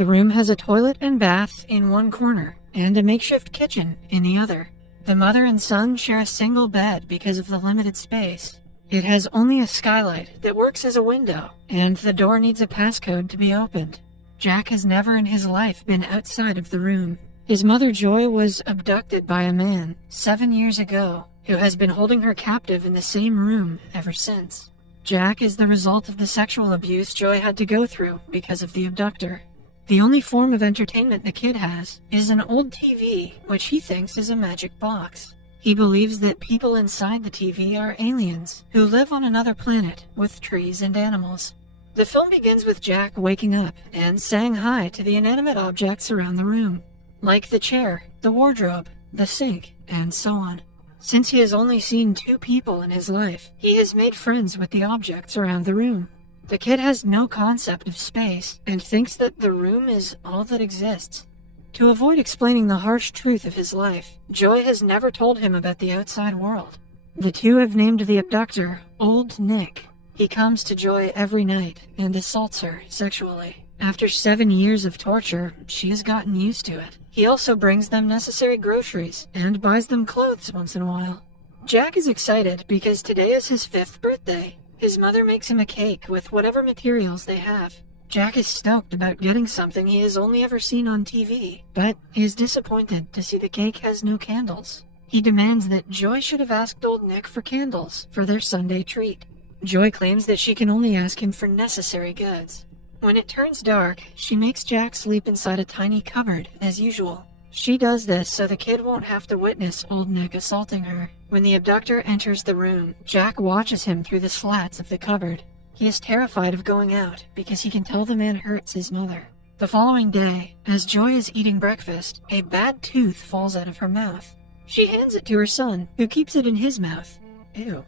The room has a toilet and bath in one corner, and a makeshift kitchen in the other. The mother and son share a single bed because of the limited space. It has only a skylight that works as a window, and the door needs a passcode to be opened. Jack has never in his life been outside of the room. His mother Joy was abducted by a man 7 years ago, who has been holding her captive in the same room ever since. Jack is the result of the sexual abuse Joy had to go through because of the abductor. The only form of entertainment the kid has is an old TV, which he thinks is a magic box. He believes that people inside the TV are aliens who live on another planet with trees and animals. The film begins with Jack waking up and saying hi to the inanimate objects around the room, like the chair, the wardrobe, the sink, and so on. Since he has only seen 2 people in his life, he has made friends with the objects around the room. The kid has no concept of space and thinks that the room is all that exists. To avoid explaining the harsh truth of his life, Joy has never told him about the outside world. The two have named the abductor Old Nick. He comes to Joy every night and assaults her sexually. After 7 years of torture, she has gotten used to it. He also brings them necessary groceries and buys them clothes once in a while. Jack is excited because today is his 5th birthday. His mother makes him a cake with whatever materials they have. Jack is stoked about getting something he has only ever seen on TV, but is disappointed to see the cake has no candles. He demands that Joy should have asked Old Nick for candles for their Sunday treat. Joy claims that she can only ask him for necessary goods. When it turns dark, she makes Jack sleep inside a tiny cupboard, as usual. She does this so the kid won't have to witness Old Nick assaulting her. When the abductor enters the room, Jack watches him through the slats of the cupboard. He is terrified of going out because he can tell the man hurts his mother. The following day, as Joy is eating breakfast, a bad tooth falls out of her mouth. She hands it to her son, who keeps it in his mouth. Ew.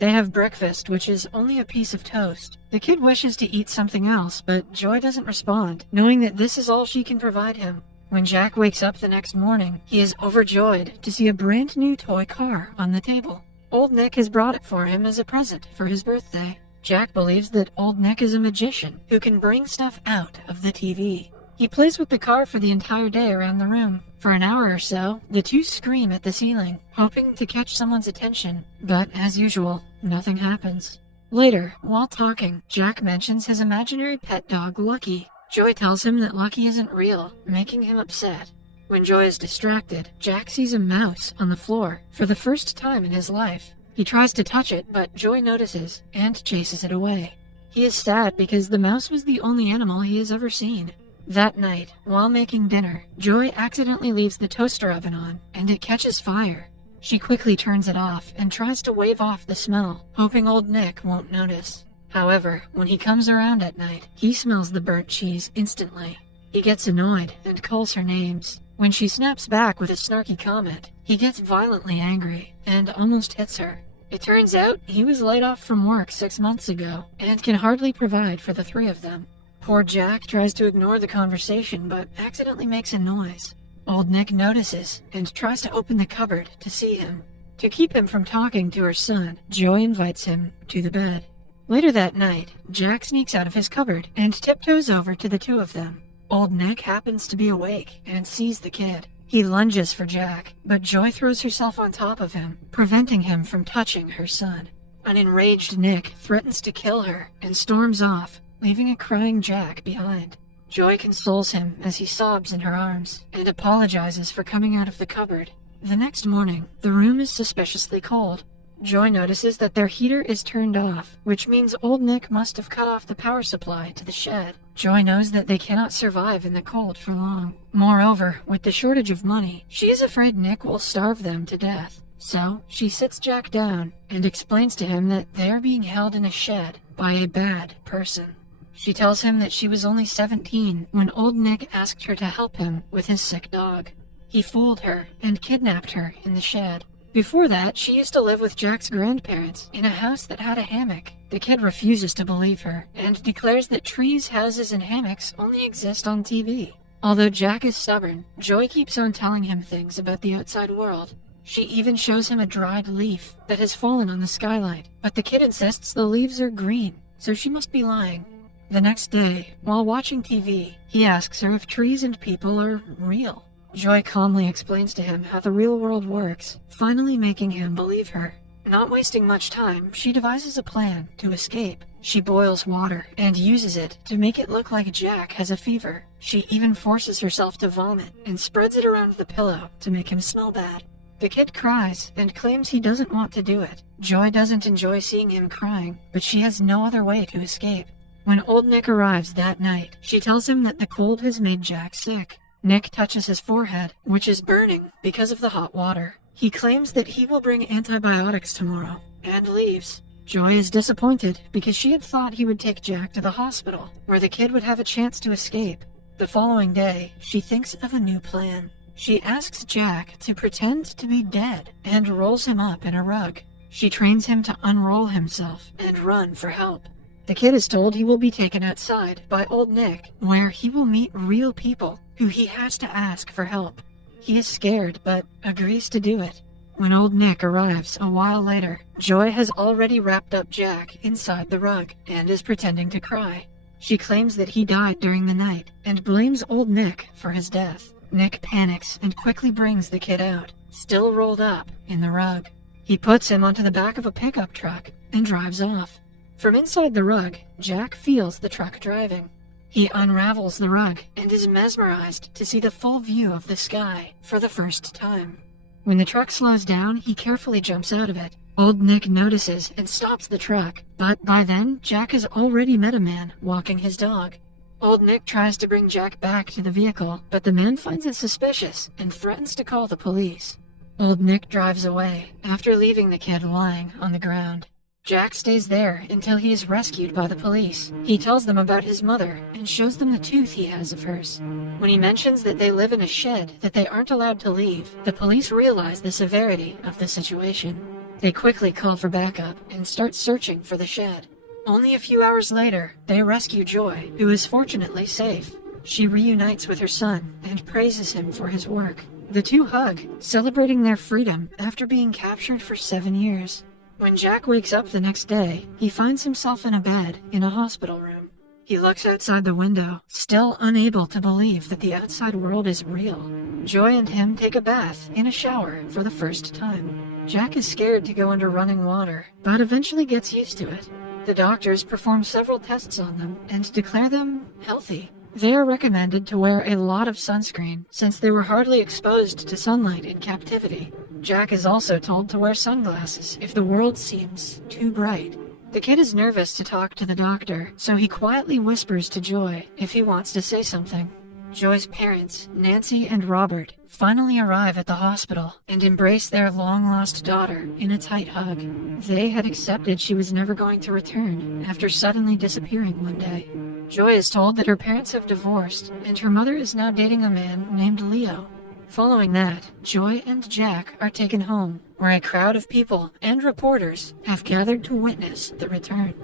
They have breakfast, which is only a piece of toast. The kid wishes to eat something else, but Joy doesn't respond, knowing that this is all she can provide him. When Jack wakes up the next morning, he is overjoyed to see a brand new toy car on the table. Old Nick has brought it for him as a present for his birthday. Jack believes that Old Nick is a magician who can bring stuff out of the TV. He plays with the car for the entire day around the room. For an hour or so, the two scream at the ceiling, hoping to catch someone's attention, but as usual, nothing happens. Later, while talking, Jack mentions his imaginary pet dog, Lucky. Joy tells him that Lucky isn't real, making him upset. When Joy is distracted, Jack sees a mouse on the floor for the first time in his life. He tries to touch it, but Joy notices and chases it away. He is sad because the mouse was the only animal he has ever seen. That night, while making dinner, Joy accidentally leaves the toaster oven on, and it catches fire. She quickly turns it off and tries to wave off the smell, hoping Old Nick won't notice. However, when he comes around at night, he smells the burnt cheese instantly. He gets annoyed and calls her names. When she snaps back with a snarky comment, he gets violently angry and almost hits her. It turns out he was laid off from work 6 months ago and can hardly provide for the 3 of them. Poor Jack tries to ignore the conversation but accidentally makes a noise. Old Nick notices and tries to open the cupboard to see him. To keep him from talking to her son, Joy invites him to the bed. Later that night, Jack sneaks out of his cupboard and tiptoes over to the 2 of them. Old Nick happens to be awake and sees the kid. He lunges for Jack, but Joy throws herself on top of him, preventing him from touching her son. An enraged Nick threatens to kill her and storms off, leaving a crying Jack behind. Joy consoles him as he sobs in her arms and apologizes for coming out of the cupboard. The next morning, the room is suspiciously cold. Joy notices that their heater is turned off, which means Old Nick must have cut off the power supply to the shed. Joy knows that they cannot survive in the cold for long. Moreover, with the shortage of money, she is afraid Nick will starve them to death. So, she sits Jack down and explains to him that they are being held in a shed by a bad person. She tells him that she was only 17 when Old Nick asked her to help him with his sick dog. He fooled her and kidnapped her in the shed. Before that, she used to live with Jack's grandparents in a house that had a hammock. The kid refuses to believe her and declares that trees, houses, and hammocks only exist on TV. Although Jack is stubborn, Joy keeps on telling him things about the outside world. She even shows him a dried leaf that has fallen on the skylight, but the kid insists the leaves are green, so she must be lying. The next day, while watching TV, he asks her if trees and people are real. Joy calmly explains to him how the real world works, finally making him believe her. Not wasting much time, she devises a plan to escape. She boils water and uses it to make it look like Jack has a fever. She even forces herself to vomit and spreads it around the pillow to make him smell bad. The kid cries and claims he doesn't want to do it. Joy doesn't enjoy seeing him crying, but she has no other way to escape. When old Nick arrives that night, she tells him that the cold has made Jack sick. Nick touches his forehead, which is burning because of the hot water. He claims that he will bring antibiotics tomorrow, and leaves. Joy is disappointed because she had thought he would take Jack to the hospital, where the kid would have a chance to escape. The following day, she thinks of a new plan. She asks Jack to pretend to be dead and rolls him up in a rug. She trains him to unroll himself and run for help. The kid is told he will be taken outside by old Nick, where he will meet real people who he has to ask for help. He is scared, but agrees to do it. When old Nick arrives a while later, Joy has already wrapped up Jack inside the rug and is pretending to cry. She claims that he died during the night and blames old Nick for his death. Nick panics and quickly brings the kid out, still rolled up in the rug. He puts him onto the back of a pickup truck and drives off. From inside the rug, Jack feels the truck driving. He unravels the rug and is mesmerized to see the full view of the sky for the first time. When the truck slows down, he carefully jumps out of it. Old Nick notices and stops the truck, but by then, Jack has already met a man walking his dog. Old Nick tries to bring Jack back to the vehicle, but the man finds it suspicious and threatens to call the police. Old Nick drives away after leaving the kid lying on the ground. Jack stays there until he is rescued by the police. He tells them about his mother and shows them the tooth he has of hers. When he mentions that they live in a shed that they aren't allowed to leave, the police realize the severity of the situation. They quickly call for backup and start searching for the shed. Only a few hours later, they rescue Joy, who is fortunately safe. She reunites with her son and praises him for his work. The two hug, celebrating their freedom after being captured for 7 years. When Jack wakes up the next day, he finds himself in a bed in a hospital room. He looks outside the window, still unable to believe that the outside world is real. Joy and him take a bath in a shower for the first time. Jack is scared to go under running water, but eventually gets used to it. The doctors perform several tests on them and declare them healthy. They are recommended to wear a lot of sunscreen since they were hardly exposed to sunlight in captivity. Jack is also told to wear sunglasses if the world seems too bright. The kid is nervous to talk to the doctor, so he quietly whispers to Joy if he wants to say something. Joy's parents, Nancy and Robert, finally arrive at the hospital and embrace their long-lost daughter in a tight hug. They had accepted she was never going to return after suddenly disappearing one day. Joy is told that her parents have divorced and her mother is now dating a man named Leo. Following that, Joy and Jack are taken home, where a crowd of people and reporters have gathered to witness the return.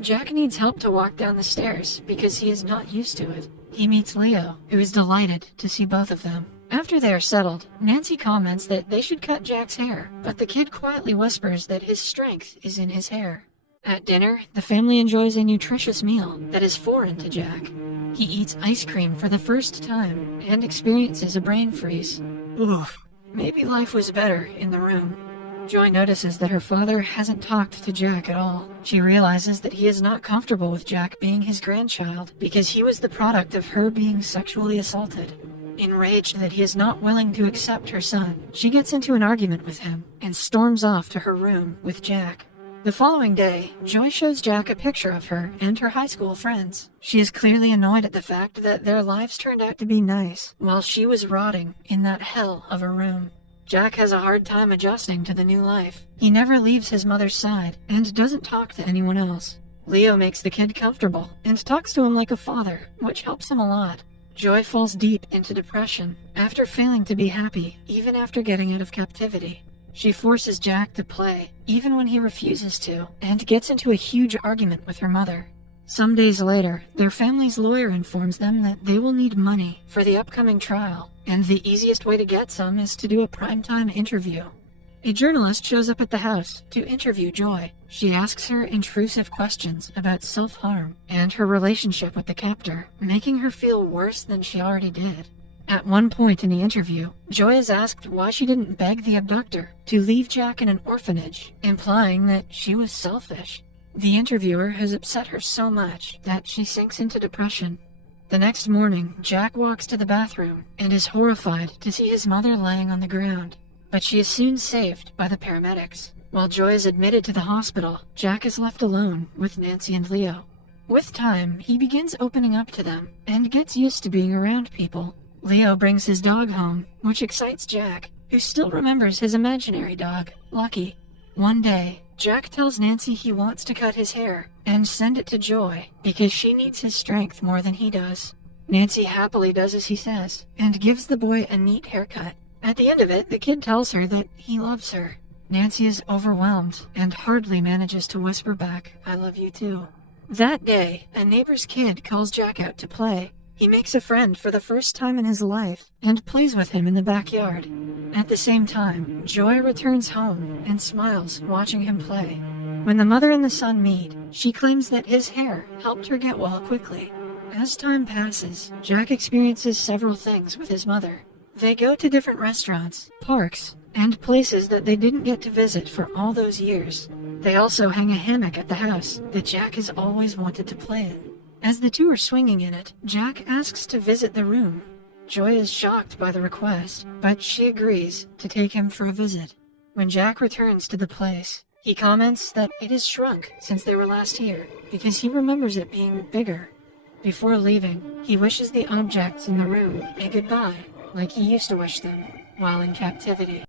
Jack needs help to walk down the stairs because he is not used to it. He meets Leo, who is delighted to see both of them. After they are settled, Nancy comments that they should cut Jack's hair, but the kid quietly whispers that his strength is in his hair. At dinner, the family enjoys a nutritious meal that is foreign to Jack. He eats ice cream for the first time and experiences a brain freeze. Oof, maybe life was better in the room. Joy notices that her father hasn't talked to Jack at all. She realizes that he is not comfortable with Jack being his grandchild because he was the product of her being sexually assaulted. Enraged that he is not willing to accept her son, she gets into an argument with him and storms off to her room with Jack. The following day, Joy shows Jack a picture of her and her high school friends. She is clearly annoyed at the fact that their lives turned out to be nice, while she was rotting in that hell of a room. Jack has a hard time adjusting to the new life. He never leaves his mother's side and doesn't talk to anyone else. Leo makes the kid comfortable and talks to him like a father, which helps him a lot. Joy falls deep into depression after failing to be happy, even after getting out of captivity. She forces Jack to play, even when he refuses to, and gets into a huge argument with her mother. Some days later, their family's lawyer informs them that they will need money for the upcoming trial, and the easiest way to get some is to do a primetime interview. A journalist shows up at the house to interview Joy. She asks her intrusive questions about self-harm and her relationship with the captor, making her feel worse than she already did. At one point in the interview, Joy is asked why she didn't beg the abductor to leave Jack in an orphanage, implying that she was selfish. The interviewer has upset her so much that she sinks into depression. The next morning, Jack walks to the bathroom and is horrified to see his mother laying on the ground. But she is soon saved by the paramedics. While Joy is admitted to the hospital, Jack is left alone with Nancy and Leo. With time, he begins opening up to them and gets used to being around people. Leo brings his dog home, which excites Jack, who still remembers his imaginary dog, Lucky. One day, Jack tells Nancy he wants to cut his hair and send it to Joy because she needs his strength more than he does. Nancy happily does as he says and gives the boy a neat haircut. At the end of it, the kid tells her that he loves her. Nancy is overwhelmed and hardly manages to whisper back, "I love you too." That day, a neighbor's kid calls Jack out to play. He makes a friend for the first time in his life and plays with him in the backyard. At the same time, Joy returns home and smiles watching him play. When the mother and the son meet, she claims that his hair helped her get well quickly. As time passes, Jack experiences several things with his mother. They go to different restaurants, parks, and places that they didn't get to visit for all those years. They also hang a hammock at the house that Jack has always wanted to play in. As the two are swinging in it, Jack asks to visit the room. Joy is shocked by the request, but she agrees to take him for a visit. When Jack returns to the place, he comments that it has shrunk since they were last here because he remembers it being bigger. Before leaving, he wishes the objects in the room a goodbye, like he used to wish them while in captivity.